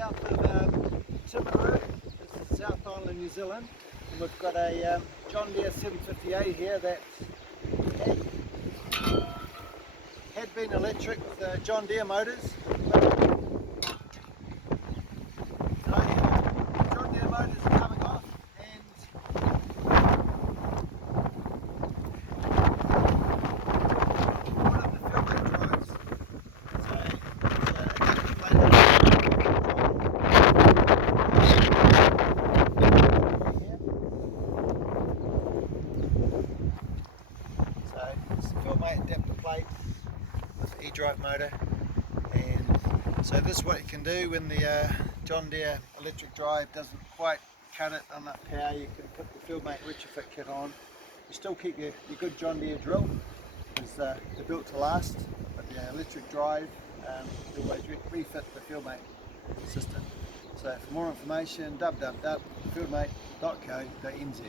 south of Timaru. This is South Island, New Zealand. And we've got a John Deere 750A here that had been electric with John Deere motors. John Deere motors are coming off, and one of the FieldMate drives. So it's a FieldMate adapter plate with the e-drive motor, and so this is what you can do when the John Deere electric drive doesn't quite cut it on that power. You can put the FieldMate retrofit kit on. You still keep your good John Deere drill, because they're built to last, but the electric drive, you always refit the FieldMate system. So for more information, www.fieldmate.co.nz.